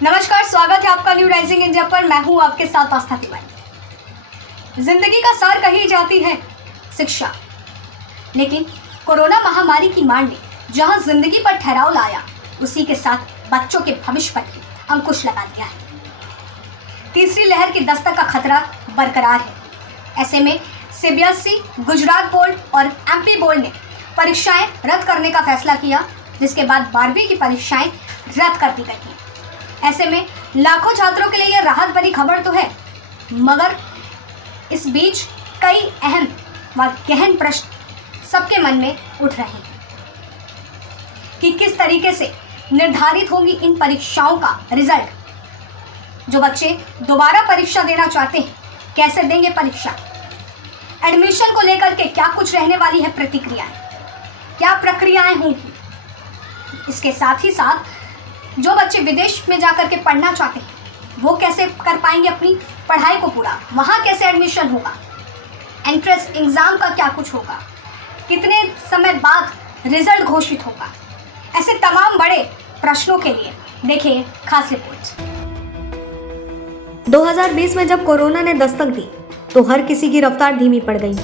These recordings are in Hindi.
नमस्कार, स्वागत है आपका न्यू राइजिंग इंडिया पर। मैं हूं आपके साथ आस्था तिवारी। जिंदगी का सार कही जाती है शिक्षा, लेकिन कोरोना महामारी की मार ने जहां जिंदगी पर ठहराव लाया, उसी के साथ बच्चों के भविष्य पर भी अंकुश लगा दिया है। तीसरी लहर की दस्तक का खतरा बरकरार है। ऐसे में सीबीएसई, गुजरात बोर्ड और एमपी बोर्ड ने परीक्षाएं रद्द करने का फैसला किया, जिसके बाद 12वीं की परीक्षाएं रद्द कर दी गई। ऐसे में लाखों छात्रों के लिए यह राहत भरी खबर तो है, मगर इस बीच कई अहम व गहन प्रश्न सबके मन में उठ रहे हैं कि किस तरीके से निर्धारित होगी इन परीक्षाओं का रिजल्ट। जो बच्चे दोबारा परीक्षा देना चाहते हैं, कैसे देंगे परीक्षा? एडमिशन को लेकर के क्या कुछ रहने वाली है प्रतिक्रियाएं, क्या प्रक्रियाएं होंगी? इसके साथ ही साथ जो बच्चे विदेश में जाकर के पढ़ना चाहते हैं, वो कैसे कर पाएंगे अपनी पढ़ाई को पूरा? वहाँ कैसे एडमिशन होगा? एंट्रेंस एग्ज़ाम का क्या कुछ होगा? कितने समय बाद रिजल्ट घोषित होगा? ऐसे तमाम बड़े प्रश्नों के लिए देखिए खास रिपोर्ट। 2020 में जब कोरोना ने दस्तक दी तो हर किसी की रफ्तार धीमी पड़ गई।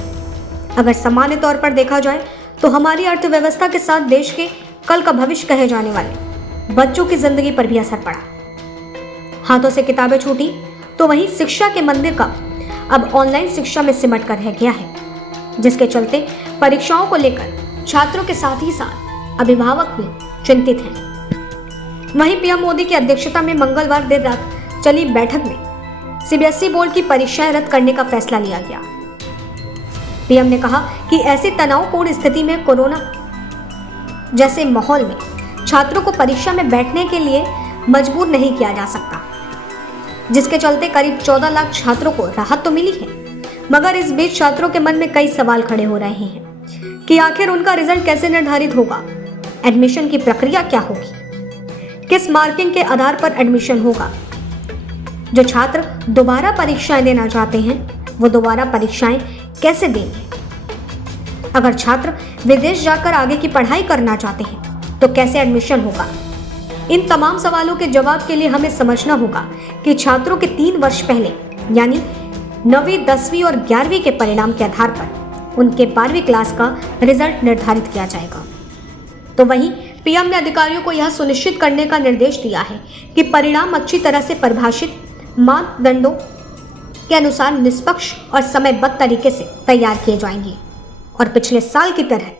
अगर सामान्य तौर पर देखा जाए तो हमारी अर्थव्यवस्था के साथ देश के कल का भविष्य कहे जाने वाले बच्चों की जिंदगी पर भी असर पड़ा। हाथों से किताबें छूटी तो वहीं शिक्षा के मंदिर का अब ऑनलाइन शिक्षा में सिमट कर रह गया है, जिसके चलते परीक्षाओं को लेकर छात्रों के साथ ही साथ अभिभावक भी चिंतित हैं। वहीं पीएम मोदी की अध्यक्षता में मंगलवार देर रात चली बैठक में सीबीएसई बोर्ड की परीक्षाएं रद्द करने का फैसला लिया गया। पीएम ने कहा कि ऐसी तनावपूर्ण स्थिति में कोरोना जैसे माहौल में छात्रों को परीक्षा में बैठने के लिए मजबूर नहीं किया जा सकता, जिसके चलते करीब 14 लाख छात्रों को राहत तो मिली है, मगर इस बीच छात्रों के मन में कई सवाल खड़े हो रहे हैं कि आखिर उनका रिजल्ट कैसे निर्धारित होगा, एडमिशन की प्रक्रिया क्या होगी, किस मार्किंग के आधार पर एडमिशन होगा। जो छात्र दोबारा परीक्षाएं देना चाहते हैं, वो दोबारा परीक्षाएं कैसे देंगे? अगर छात्र विदेश जाकर आगे की पढ़ाई करना चाहते हैं तो कैसे एडमिशन होगा? इन तमाम सवालों के जवाब के लिए हमें समझना होगा कि छात्रों के 3 वर्ष पहले यानी 9वीं, 10वीं और 11वीं के परिणाम के आधार पर उनके 12वीं क्लास का रिजल्ट निर्धारित किया जाएगा। तो वहीं पीएम ने अधिकारियों को यह सुनिश्चित करने का निर्देश दिया है कि परिणाम अच्छी तरह से परिभाषित मानदंडों के अनुसार निष्पक्ष और समयबद्ध तरीके से तैयार किए जाएंगे। और पिछले साल की तरह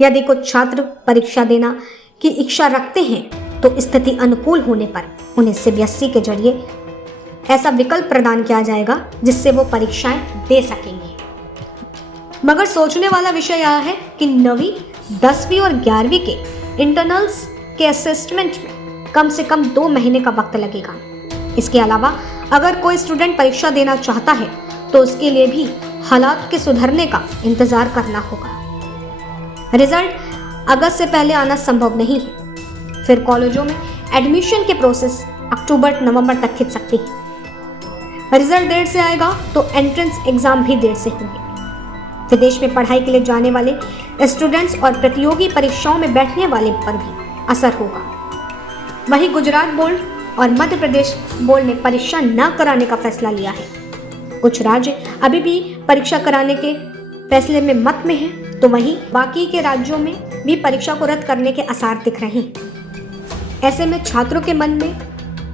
यदि कुछ छात्र परीक्षा देना की इच्छा रखते हैं तो स्थिति अनुकूल होने पर उन्हें सीबीएसई के जरिए ऐसा विकल्प प्रदान किया जाएगा जिससे वो परीक्षाएं दे सकेंगे। मगर सोचने वाला विषय यह है कि 9वीं, 10वीं और 11वीं के इंटरनल्स के असेसमेंट में कम से कम 2 महीने का वक्त लगेगा। इसके अलावा अगर कोई स्टूडेंट परीक्षा देना चाहता है तो उसके लिए भी हालात के सुधरने का इंतजार करना होगा। रिजल्ट अगस्त से पहले आना संभव नहीं है। फिर कॉलेजों में एडमिशन के प्रोसेस अक्टूबर, नवंबर तक खिंच सकती है। रिजल्ट देर से आएगा तो एंट्रेंस एग्जाम भी देर से होंगे। विदेश में पढ़ाई के लिए जाने वाले स्टूडेंट्स और प्रतियोगी परीक्षाओं में बैठने वाले पर भी असर होगा। वहीं गुजरात बोर्ड और मध्य प्रदेश बोर्ड ने परीक्षा न कराने का फैसला लिया है। कुछ राज्य अभी भी परीक्षा कराने के फैसले में मत में हैं, तो वहीं बाकी के राज्यों में भी परीक्षा को रद्द करने के आसार दिख रहे हैं। ऐसे में छात्रों के मन में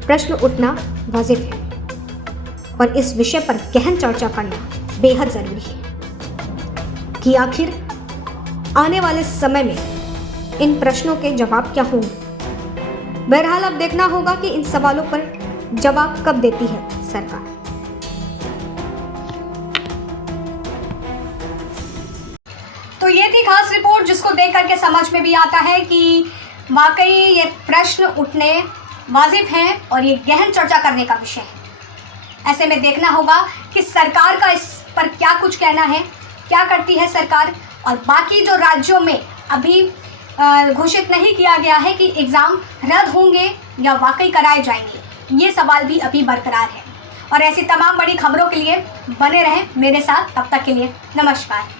प्रश्न उठना वाजिब है और इस विषय पर गहन चर्चा करना बेहद जरूरी है कि आखिर आने वाले समय में इन प्रश्नों के जवाब क्या होंगे। बहरहाल अब देखना होगा कि इन सवालों पर जवाब कब देती है सरकार। तो ये थी खास रिपोर्ट, जिसको देख करके समझ में भी आता है कि वाकई ये प्रश्न उठने वाजिब हैं और ये गहन चर्चा करने का विषय है। ऐसे में देखना होगा कि सरकार का इस पर क्या कुछ कहना है, क्या करती है सरकार। और बाकी जो राज्यों में अभी घोषित नहीं किया गया है कि एग्ज़ाम रद्द होंगे या वाकई कराए जाएंगे, ये सवाल भी अभी बरकरार है। और ऐसी तमाम बड़ी खबरों के लिए बने रहें मेरे साथ। तब तक के लिए नमस्कार।